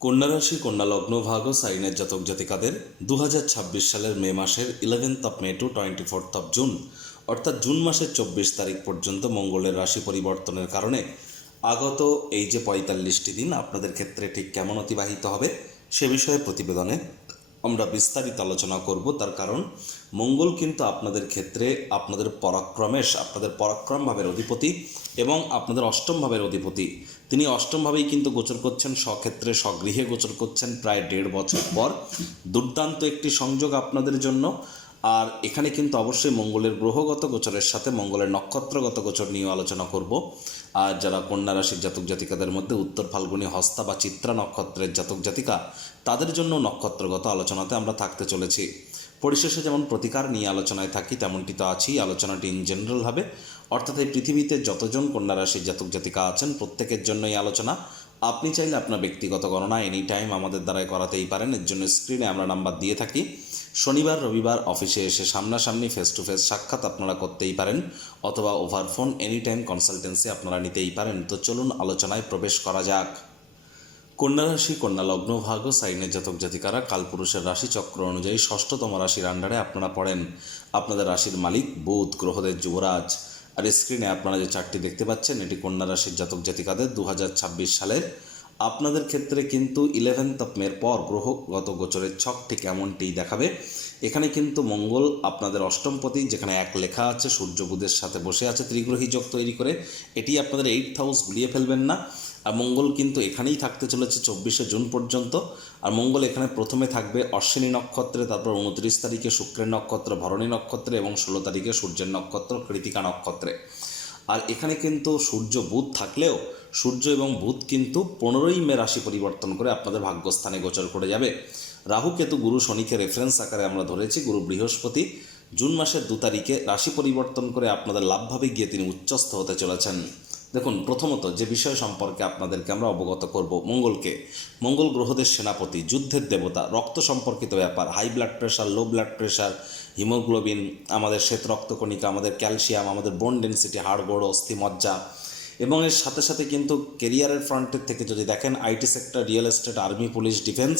কন্যা রাশি কন্যা লগ্ন ভাগ ও সাইনের জাতক জাতিকাদের 2026 সালের মে মাসের 11 মে টু 24 জুন অর্থাৎ জুন মাসের 24 তারিখ পর্যন্ত মঙ্গলের রাশি পরিবর্তনের কারণে আগত এই যে 45টি দিন আপনাদের ক্ষেত্রে ঠিক কেমন অতিবাহিত হবে সে বিষয়ে প্রতিবেদনে আমরা বিস্তারিত আলোচনা করব। তার কারণ মঙ্গল কিন্তু আপনাদের ক্ষেত্রে আপনাদের পরাক্রম ভাবের অধিপতি এবং আপনাদের অষ্টম ভাবের অধিপতি। তিনি অষ্টম ভাবেই কিন্তু গোচর করছেন, স্বক্ষেত্রে স্বগৃহে গোচর করছেন প্রায় 1.5 বছর পর। দুর্দান্ত একটি সংযোগ আপনাদের জন্য। আর এখানে কিন্তু অবশ্যই মঙ্গলের গ্রহগত গোচরের সাথে মঙ্গলের নক্ষত্রগত গোচর নিয়ে আলোচনা করব। আর যারা কন্যা রাশির জাতক জাতিকাদের মধ্যে উত্তর ফাল্গুনী, হস্তা বা চিত্রা নক্ষত্রের জাতক জাতিকা, তাদের জন্য নক্ষত্রগত আলোচনাতে আমরা থাকতে চলেছি। পরিশেষে যেমন প্রতিকার নিয়ে আলোচনায় থাকি তেমনটি তো আছেই। আলোচনাটি ইন জেনারেল হবে, অর্থাৎ এই পৃথিবীতে যতজন কন্যা রাশির জাতক জাতিকা আছেন প্রত্যেকের জন্য এই আলোচনা। আপনি চাইলে আপনার ব্যক্তিগত গণনা এনি টাইম আমাদের দ্বারাই করাতেই পারেন। এর জন্য স্ক্রিনে আমরা নাম্বার দিয়ে থাকি। শনিবার রবিবার অফিসে এসে সামনাসামনি ফেস টু ফেস সাক্ষাৎ আপনারা করতেই পারেন, অথবা over phone any time consultancy আপনারা নিতেই পারেন। তো চলুন আলোচনায় প্রবেশ করা যাক। কন্যা রাশি কন্যা লগ্ন ভাগ ও সাইনের জাতক জাতিকারা কালপুরুষের রাশি চক্র অনুযায়ী ষষ্ঠতম রাশির আন্ডারে আপনারা পড়েন। আপনাদের রাশির মালিক বুধ, গ্রহদের যুবরাজ। আর স্ক্রিনে আপনারা যে চারটি দেখতে পাচ্ছেন এটি কন্যা রাশির জাতক জাতিকাদের 2026 সালের আপনাদের ক্ষেত্রে কিন্তু 11 মের পর গ্রহগত গোচরের ছক ঠিক এমনটিই দেখাবে। এখানে কিন্তু মঙ্গল আপনাদের অষ্টমপতি, যেখানে এক লেখা আছে, সূর্য বুধের সাথে বসে আছে ত্রিগ্রহী যোগ তৈরি করে। এটি আপনাদের 8th হাউস, গুলিয়ে ফেলবেন না। আর মঙ্গল কিন্তু এখানেই থাকতে চলেছে 24শে জুন পর্যন্ত। আর মঙ্গল এখানে প্রথমে থাকবে অশ্বিনী নক্ষত্রে, তারপর 29 তারিখে শুক্রের নক্ষত্র ভরণী নক্ষত্রে এবং 16 তারিখে সূর্যের নক্ষত্র কৃতিকা নক্ষত্রে। আর এখানে কিন্তু সূর্য বুধ থাকলেও সূর্য এবং বুধ কিন্তু 15ই মে রাশি পরিবর্তন করে আপনাদের ভাগ্যস্থানে গোচর করে যাবে। রাহু কেতু গুরু শনিকে রেফারেন্স আকারে আমরা ধরেছি। গুরু বৃহস্পতি জুন মাসের 2 তারিখে রাশি পরিবর্তন করে আপনাদের লাভভাবে গিয়ে তিনি উচ্চস্থ হতে চলেছেন। দেখুন, প্রথমত যে বিষয় সম্পর্কে আপনাদেরকে আমরা অবগত করব, মঙ্গল গ্রহদের সেনাপতি, যুদ্ধের দেবতা, রক্ত সম্পর্কিত ব্যাপার, high blood pressure, low blood pressure, haemoglobin, আমাদের শ্বেত রক্তকণিকা, আমাদের ক্যালসিয়াম, আমাদের বোন ডেন্সিটি, হাড় গোড়, অস্থি মজ্জা, এবং এর সাথে সাথে কিন্তু কেরিয়ারের ফ্রন্টের থেকে যদি দেখেন IT sector, real estate, army, police, defence,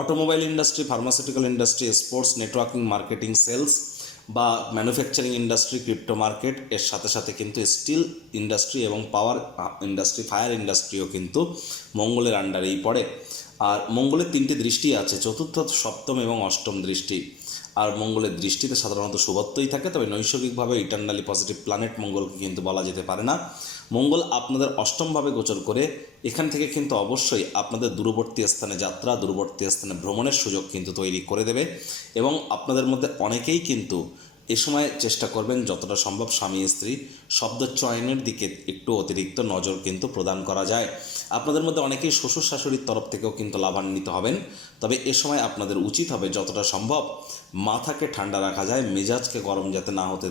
automobile industry, pharmaceutical industry, sports, networking, marketing, sales বা ম্যানুফ্যাকচারিং ইন্ডাস্ট্রি, ক্রিপ্টো মার্কেট, এর সাথে সাথে কিন্তু স্টিল ইন্ডাস্ট্রি এবং পাওয়ার ইন্ডাস্ট্রি, ফায়ার ইন্ডাস্ট্রিও কিন্তু মঙ্গলের আন্ডারেই পড়ে। আর মঙ্গলের 3টি দৃষ্টি আছে, চতুর্থ, সপ্তম এবং অষ্টম দৃষ্টি। আর মঙ্গলের দৃষ্টিতে সাধারণত শুভত্বই থাকে, তবে নৈসর্গিকভাবে ইটারনালি পজিটিভ প্ল্যানেট মঙ্গলকে কিন্তু বলা যেতে পারে না। মঙ্গল আপনাদের অষ্টমভাবে গোচর করে এখান থেকে কিন্তু অবশ্যই আপনাদের দূরবর্তী স্থানে যাত্রা, দূরবর্তী স্থানে ভ্রমণের সুযোগ কিন্তু তৈরি করে দেবে। এবং আপনাদের মধ্যে অনেকেই কিন্তু এ সময় চেষ্টা করবেন যতটা সম্ভব স্বামী স্ত্রী শব্দ চয়নের দিকে একটু অতিরিক্ত নজর কিন্তু প্রদান করা যায়। আপনাদের মধ্যে অনেকেই শ্বশুর শাশুড়ির তরফ থেকেও কিন্তু লাভান্বিত হবেন। তবে এ সময় আপনাদের উচিত হবে যতটা সম্ভব মাথাকে ঠান্ডা রাখা যায়, মেজাজকে গরম যাতে না হতে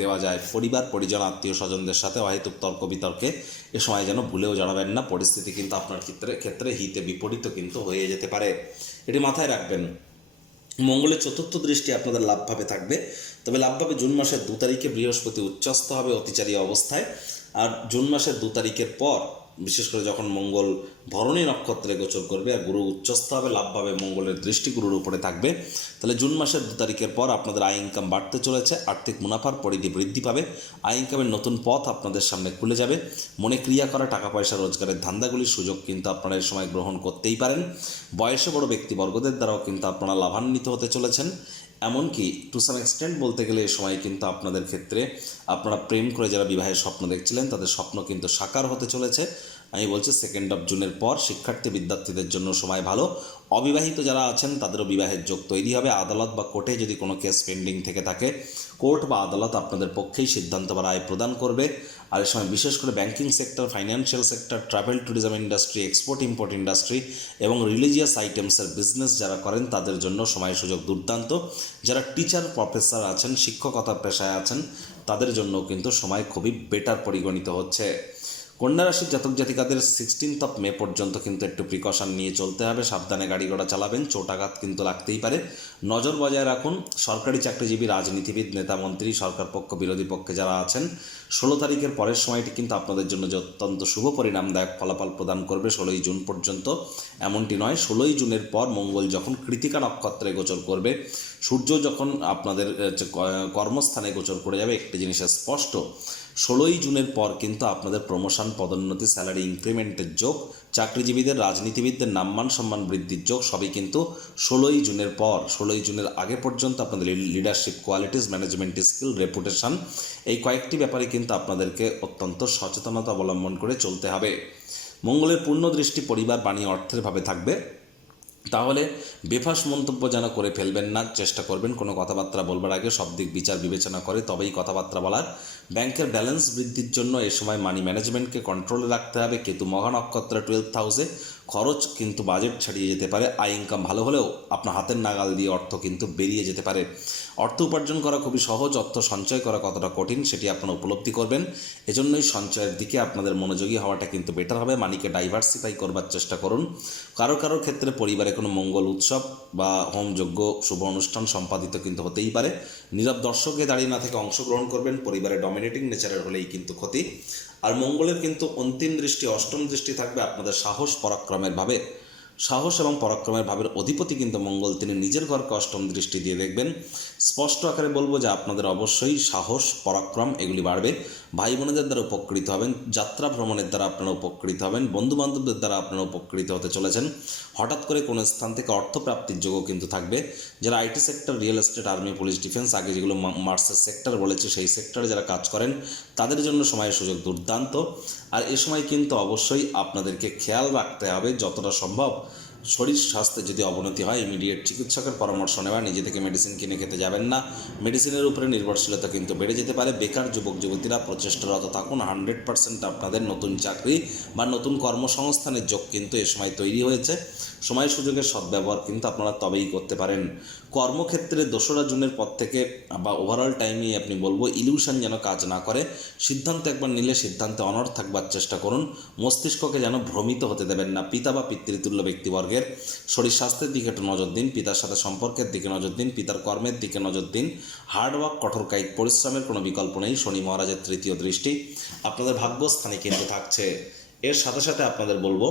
দেওয়া যায়। পরিবার পরিজন আত্মীয় স্বজনদের সাথে অহেতুক তর্ক বিতর্কে এ সময় যেন ভুলেও জড়াবেন না। পরিস্থিতি কিন্তু আপনার ক্ষেত্রে হিতে বিপরীত কিন্তু হয়ে যেতে পারে, এটি মাথায় রাখবেন। মঙ্গলের চতুর্থ দৃষ্টি আপনাদের লাভভাবে থাকবে, তবে লাভভাবে জুন মাসের 2 তারিখে বৃহস্পতি উচ্চস্থ হবে অতিচারী অবস্থায়। আর জুন মাসের 2 তারিখের পর বিশেষ করে যখন মঙ্গল ভরণী নক্ষত্রে গোচর করবে আর গুরু উচ্চস্থ হবে, লাভভাবে মঙ্গলের দৃষ্টি গুরুর উপরে থাকবে, তাহলে জুন মাসের 2 তারিখের পর আপনাদের আয় ইনকাম বাড়তে চলেছে, আর্থিক মুনাফার পরিধি বৃদ্ধি পাবে, আয় ইনকামের নতুন পথ আপনাদের সামনে খুলে যাবে। মনে ক্রিয়া করা টাকা পয়সা রোজগারের ধান্দাগুলির সুযোগ কিন্তু আপনারা এই সময় গ্রহণ করতেই পারেন। বয়সে বড় ব্যক্তিবর্গদের দ্বারাও কিন্তু আপনারা লাভান্বিত হতে চলেছেন। এমনকি টু সাম এক্সটেন্ট বলতে গেলে এই সময় কিন্তু আপনাদের ক্ষেত্রে আপনারা প্রেম করে যারা বিবাহের স্বপ্ন দেখছিলেন তাদের স্বপ্ন কিন্তু সাকার হতে চলেছে। আমি বলছি 2 জুনের পর শিক্ষার্থী বিদ্যার্থীদের জন্য সময় ভালো। অবিবাহিত যারা আছেন তাদেরও বিবাহের যোগ তৈরি হবে। আদালত বা কোর্টে যদি কোনো কেস পেন্ডিং থেকে থাকে, কোর্ট বা আদালত আপনাদের পক্ষেই সিদ্ধান্ত বা রায় প্রদান করবে। আর এই সময় বিশেষ করে banking sector, financial sector, travel tourism industry, export import industry এবং রিলিজিয়াস আইটেমসের বিজনেস যারা করেন তাদের জন্য সময় সুযোগ দুর্দান্ত। যারা টিচার প্রফেসর আছেন, শিক্ষকতার পেশায় আছেন, তাদের জন্য কিন্তু সময় খুবই বেটার পরিগণিত হচ্ছে। কন্যা রাশির জাতক জাতিকাদের 16 মে পর্যন্ত কিন্তু একটু প্রিকশন নিয়ে চলতে হবে, সাবধানে গাড়ি ঘোড়া চালাবেন, চোটাঘাত কিন্তু লাগতেই পারে, নজর বজায় রাখুন। সরকারি চাকরিজীবী, রাজনীতিবিদ, নেতা মন্ত্রী, সরকার পক্ষ বিরোধী পক্ষে যারা আছেন, 16 তারিখের পরের সময়টি কিন্তু আপনাদের জন্য যে অত্যন্ত শুভ পরিণামদায়ক ফলাফল প্রদান করবে 16 জুন পর্যন্ত এমনটি নয়। 16 জুনের পর মঙ্গল যখন কৃতিকা নক্ষত্রে গোচর করবে, সূর্য যখন আপনাদের কর্মস্থানে গোচর করে যাবে, একটি জিনিস স্পষ্ট, 16 জুনের পর কিন্তু আপনাদের প্রমোশন, পদোন্নতি, স্যালারি ইনক্রিমেন্টের যোগ, চাকরিজীবীদের, রাজনীতিবিদদের নামমান সম্মান বৃদ্ধির যোগ সবই কিন্তু 16 জুনের পর। 16 জুনের আগে পর্যন্ত আপনাদের leadership qualities, management skill, reputation, এই কয়েকটি ব্যাপারে কিন্তু আপনাদেরকে অত্যন্ত সচেতনতা অবলম্বন করে চলতে হবে। মঙ্গলের পূর্ণ দৃষ্টি পরিবার, বাণী, অর্থের ভাবে থাকবে, তাহলে বেফাস মন্তব্য যেন করে ফেলবেন না, চেষ্টা করবেন কোনো কথাবার্তা বলবার আগে সব দিক বিচার বিবেচনা করে তবেই কথাবার্তা বলার। ব্যাংকের ব্যালেন্স বৃদ্ধির জন্য এ সময় মানি ম্যানেজমেন্টকে কন্ট্রোলে রাখতে হবে। কেতু মহা নক্ষত্র 12th হাউসে, খরচ কিন্তু বাজেট ছাড়িয়ে যেতে পারে। আয় ইনকাম ভালো হলেও আপনার হাতের নাগাল দিয়ে অর্থ কিন্তু বেরিয়ে যেতে পারে। অর্থ উপার্জন করা খুবই সহজ, অর্থ সঞ্চয় করা কতটা কঠিন সেটি আপনারা উপলব্ধি করবেন। এজন্যই সঞ্চয়ের দিকে আপনাদের মনোযোগী হওয়াটা কিন্তু বেটার হবে। মানিকে ডাইভার্সিফাই করবার চেষ্টা করুন। কারোর ক্ষেত্রে পরিবারে কোনো মঙ্গল উৎসব বা হোমযজ্ঞ, শুভ অনুষ্ঠান সম্পাদিত কিন্তু হতেই পারে। নীরব দর্শকে দাঁড়িয়ে না থেকে অংশগ্রহণ করবেন। পরিবারে ডমিনেটিং নেচারের হলেই কিন্তু ক্ষতি। আর মঙ্গলের কিন্তু অন্তিম দৃষ্টি, অষ্টম দৃষ্টি থাকবে আপনাদের সাহস পরাক্রমের ভাবে। সাহস এবং পরাক্রমের ভাবের অধিপতি কিন্তু মঙ্গল, তিনি নিজের ঘরকে অষ্টম দৃষ্টি দিয়ে দেখবেন। স্পষ্ট আকারে বলবো যে আপনাদের অবশ্যই সাহস, পরাক্রম এগুলি বাড়বে। ভাই বোনেদের দ্বারা উপকৃত হবেন, যাত্রা ভ্রমণের দ্বারা আপনারা উপকৃত হবেন, বন্ধুবান্ধবদের দ্বারা আপনারা উপকৃত হতে চলেছেন। হঠাৎ করে কোনো স্থান থেকে অর্থপ্রাপ্তির যোগও কিন্তু থাকবে। যারা IT sector, real estate, army, police, defence, আগে যেগুলো মার্সের সেক্টর বলেছে সেই সেক্টরে যারা কাজ করেন তাদের জন্য সময়ের সুযোগ দুর্দান্ত। আর এ সময় কিন্তু অবশ্যই আপনাদেরকে খেয়াল রাখতে হবে যতটা সম্ভব শরীর স্বাস্থ্যে যদি অবনতি হয় ইমিডিয়েট চিকিৎসকের পরামর্শ নেওয়া, নিজে থেকে মেডিসিন কিনে খেতে যাবেন না। মেডিসিনের উপরে নির্ভরশীলতা কিন্তু বেড়ে যেতে পারে। বেকার যুবক যুবতীরা প্রচেষ্টারত থাকুন। 100% আপনাদের নতুন চাকরি বা নতুন কর্মসংস্থানের যোগ কিন্তু এ সময় তৈরি হয়েছে। সময় সুযোগের সদ্ব্যবহার কিন্তু আপনারা তবেই করতে পারেন। কর্মক্ষেত্রে 2রা জুনের পর থেকে বা ওভারঅল টাইমেই আপনি বলবো ইলিউশন যেন কাজ না করে। সিদ্ধান্ত একবার নিলে সিদ্ধান্তে অনড় থাকবার চেষ্টা করুন। মস্তিষ্ককে যেন ভ্রমিত হতে দেবেন না। পিতা বা পিতৃতুল্য ব্যক্তিবর্গের শরীর স্বাস্থ্যের দিকে একটু নজর দিন, পিতার সাথে সম্পর্কের দিকে নজর দিন, পিতার কর্মের দিকে নজর দিন। হার্ডওয়ার্ক, কঠোর কায়িক পরিশ্রমের কোনো বিকল্প নেই। শনি মহারাজের 3য় দৃষ্টি আপনাদের ভাগ্যস্থানে কিন্তু থাকছে। এর সাথে সাথে আপনাদের বলবো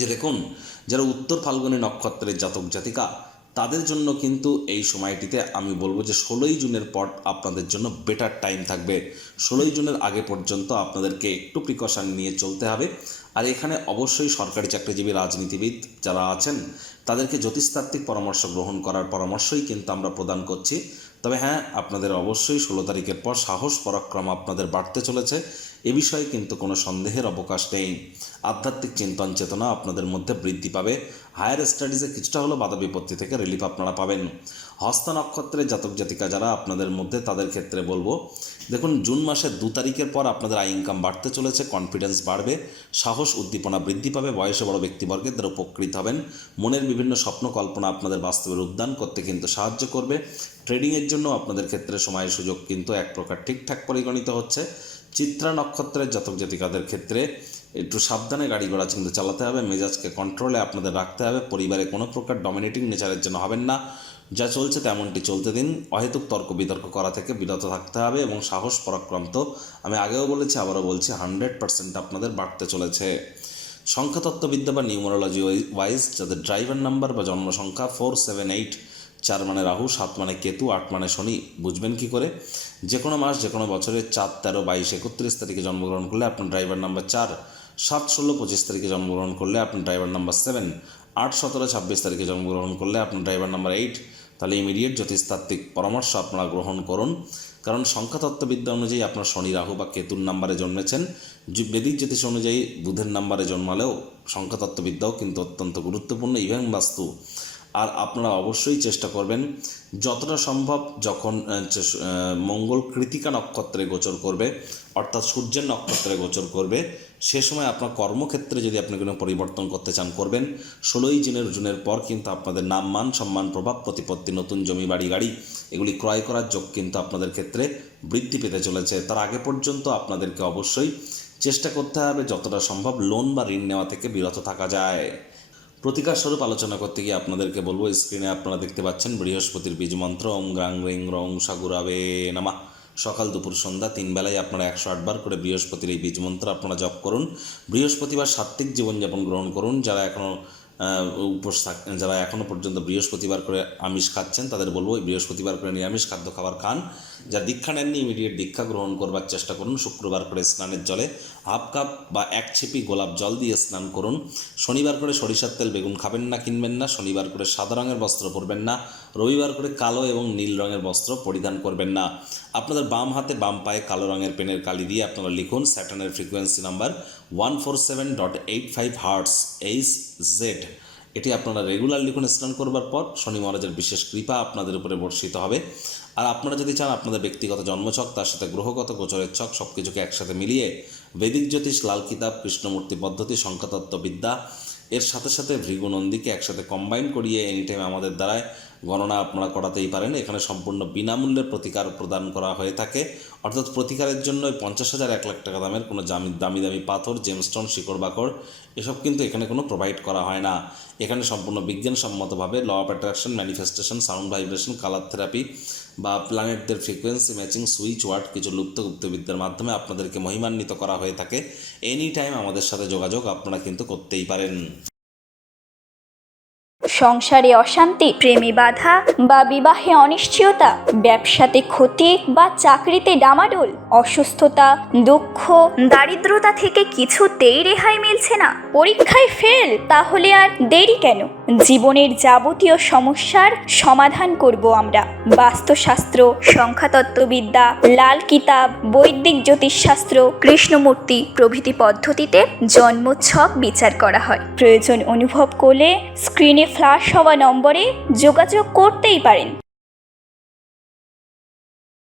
যে দেখুন, যারা উত্তর ফাল্গুনী নক্ষত্রের জাতক জাতিকা তাদের জন্য কিন্তু এই সময়টিতে আমি বলবো যে 16 জুনের পর আপনাদের জন্য বেটার টাইম থাকবে। 16 জুনের আগে পর্যন্ত আপনাদেরকে একটু প্রিকশন নিয়ে চলতে হবে। আর এখানে অবশ্যই সরকারি চাকরিজীবী, রাজনীতিবিদ যারা আছেন তাদেরকে জ্যোতিষতাত্ত্বিক পরামর্শ গ্রহণ করার পরামর্শই কিন্তু আমরা প্রদান করছি। তবে হ্যাঁ, আপনাদের অবশ্যই 16 তারিখের পর সাহস পরাক্রম আপনাদের বাড়তে চলেছে, এ বিষয়ে কিন্তু কোনো সন্দেহের অবকাশ নেই। আধ্যাত্মিক চিন্তন চেতনা আপনাদের মধ্যে বৃদ্ধি পাবে। হায়ার স্টাডিজে কিছুটা হলো বাধা বিপত্তি থেকে রিলিফ আপনারা পাবেন। হস্ত নক্ষত্রের জাতক জাতিকা যারা আপনাদের মধ্যে তাদের ক্ষেত্রে বলবো দেখুন, জুন মাসের 2 তারিখের পর আপনাদের আয় ইনকাম বাড়তে চলেছে, কনফিডেন্স বাড়বে, সাহস উদ্দীপনা বৃদ্ধি পাবে, বয়সে বড় ব্যক্তিবর্গের দ্বারা উপকৃত হবেন। মনের বিভিন্ন স্বপ্ন কল্পনা আপনাদের বাস্তবে রূপদান করতে কিন্তু সাহায্য করবে। ট্রেডিংয়ের জন্য আপনাদের ক্ষেত্রে সময়ের সুযোগ কিন্তু এক প্রকার ঠিকঠাক পরিগণিত হচ্ছে। চিত্রা নক্ষত্রের জাতক জাতিকাদের ক্ষেত্রে একটু সাবধানে গাড়ি ঘোড়া কিন্তু চালাতে হবে, মেজাজকে কন্ট্রোলে আপনাদের রাখতে হবে। পরিবারে কোনো প্রকার ডমিনেটিং নেচারের জন্য হবেন না। যা চলছে তেমনটি চলতে দিন। অহেতুক তর্ক বিতর্ক করা থেকে বিরত থাকতে হবে এবং সাহস পরাক্রম তো আমি আগেও বলেছি, আবারও বলছি, 100% আপনাদের বাড়তে চলেছে। সংখ্যাতত্ত্ববিদ্যা বা নিউমারোলজি ওয়াইজ যাদের ড্রাইভার নাম্বার বা জন্ম সংখ্যা 478, 4 মানে রাহু, 7 মানে কেতু, 8 মানে শনি, বুঝবেন কি করে? যে কোনো মাস, যে কোনো বছরের 4, 13, 22, 31 তারিখে জন্মগ্রহণ করলে আপনার ড্রাইভার নাম্বার 4, 7, 16, 25 তারিখে জন্মগ্রহণ করলে আপনার ড্রাইভার নাম্বার 7, 8, 17, 26 তারিখে জন্মগ্রহণ করলে আপনার ড্রাইভার নাম্বার 8। তাহলে ইমিডিয়েট জ্যোতিষতাত্ত্বিক পরামর্শ আপনারা গ্রহণ করুন, কারণ সংখ্যাতত্ত্ববিদ্যা অনুযায়ী আপনার শনি, রাহু বা কেতুর নাম্বারে জন্মেছেন। বেদিক জ্যোতিষ অনুযায়ী বুধের নাম্বারে জন্মালেও সংখ্যাতত্ত্ববিদ্যাও কিন্তু অত্যন্ত গুরুত্বপূর্ণ, ইভেন বাস্তু। আর আপনারা অবশ্যই চেষ্টা করবেন যতটা সম্ভব যখন মঙ্গল কৃতিকা নক্ষত্রে গোচর করবে, অর্থাৎ সূর্যের নক্ষত্রে গোচর করবে, সে সময় আপনার কর্মক্ষেত্রে যদি আপনি কোনো পরিবর্তন করতে চান করবেন। 16 জুনের পর কিন্তু আপনাদের নাম, মান, সম্মান, প্রভাব, প্রতিপত্তি, নতুন জমি, বাড়ি, গাড়ি এগুলি ক্রয় করার যোগ কিন্তু আপনাদের ক্ষেত্রে বৃদ্ধি পেতে চলেছে। তার আগে পর্যন্ত আপনাদেরকে অবশ্যই চেষ্টা করতে হবে যতটা সম্ভব লোন বা ঋণ নেওয়া থেকে বিরত থাকা যায়। প্রতিকার স্বরূপ আলোচনা করতে গিয়ে আপনাদেরকে বলবো, স্ক্রিনে আপনারা দেখতে পাচ্ছেন বৃহস্পতির বীজ মন্ত্র ওম গ্রাং রিং রং সাগুরাবে নামা। সকাল দুপুর সন্ধ্যা 3 বেলায় আপনারা 108 বার করে বৃহস্পতির এই বীজ মন্ত্র আপনারা জপ করুন। বৃহস্পতিবার সাত্ত্বিক জীবনযাপন গ্রহণ করুন। যারা এখনও পর্যন্ত বৃহস্পতিবার করে আমিষ খাচ্ছেন তাদের বলবো বৃহস্পতিবার করে নিরামিষ খাদ্য খাবার খান। যা দীক্ষা নেননি ইমিডিয়েট দীক্ষা গ্রহণ করবার চেষ্টা করুন। শুক্রবার করে স্নানের জলে হাফ কাপ বা 1 ছিপি গোলাপ জল দিয়ে স্নান করুন। শনিবার করে সরিষার তেল বেগুন খাবেন না, কিনবেন না। শনিবার করে সাদা রঙের বস্ত্র পরবেন না। রবিবার করে কালো এবং নীল রঙের বস্ত্র পরিধান করবেন না। আপনাদের বাম হাতে বাম পায়ে কালো রঙের পেনের কালি দিয়ে আপনারা লিখুন স্যাটার্নের ফ্রিকোয়েন্সি নাম্বার 147.85 হার্টস HZ। এটি আপনারা রেগুলার লিখুন। স্নান করবার পর শনি মহারাজের বিশেষ কৃপা আপনাদের উপরে বর্ষিত হবে। আর আপনারা যদি চান আপনাদের ব্যক্তিগত জন্মছক তার সাথে গ্রহগত গোচরের ছক সব কিছুকে একসাথে মিলিয়ে বৈদিক জ্যোতিষ, লাল কিতাব, কৃষ্ণমূর্তি পদ্ধতি, সংখ্যাতত্ত্ববিদ্যা এর সাথে সাথে ভৃগুনন্দীকে একসাথে কম্বাইন করিয়ে এনিটাইম আমাদের দ্বারায় গণনা আপনারা করাতেই পারেন। এখানে সম্পূর্ণ বিনামূল্যে প্রতিকার প্রদান করা হয়ে থাকে। অর্থাৎ প্রতিকারের জন্য 50,000 1 লাখ টাকা দামের কোনো দামি দামি পাথর, জেমস্টোন, শিকড় বাকড় এসব কিন্তু এখানে কোনো প্রোভাইড করা হয় না। এখানে সম্পূর্ণ বিজ্ঞানসম্মতভাবে law of attraction, manifestation, sound vibration, colour therapy বা প্ল্যানেটদের ফ্রিকোয়েন্সি ম্যাচিং, সুইচ ওয়ার্ড কিছু লুপ্ত গুপ্তবিদ্যার মাধ্যমে আপনাদেরকে মহিমান্বিত করা হয়ে থাকে। এনি টাইম আমাদের সাথে যোগাযোগ আপনারা কিন্তু করতেই পারেন। সংসারে অশান্তি, প্রেমে বাধা বা বিবাহে অনিশ্চয়তা, ব্যবসাতে ক্ষতি বা চাকরিতে ডামাডোল, অসুস্থতা, দুঃখ, দারিদ্রতা থেকে কিছুতেই রেহাই মিলছে না, পরীক্ষায় ফেল, তাহলে আর দেরি কেন? জীবনের যাবতীয় সমস্যার সমাধান করব আমরা। বাস্তুশাস্ত্র, সংখ্যাতত্ত্ববিদ্যা, লাল কিতাব, বৈদিক জ্যোতিষশাস্ত্র, কৃষ্ণমূর্তি প্রভৃতি পদ্ধতিতে জন্মছক বিচার করা হয়। প্রয়োজন অনুভব করলে স্ক্রিনে ফ্ল্যাশ হওয়া নম্বরে যোগাযোগ করতেই পারেন।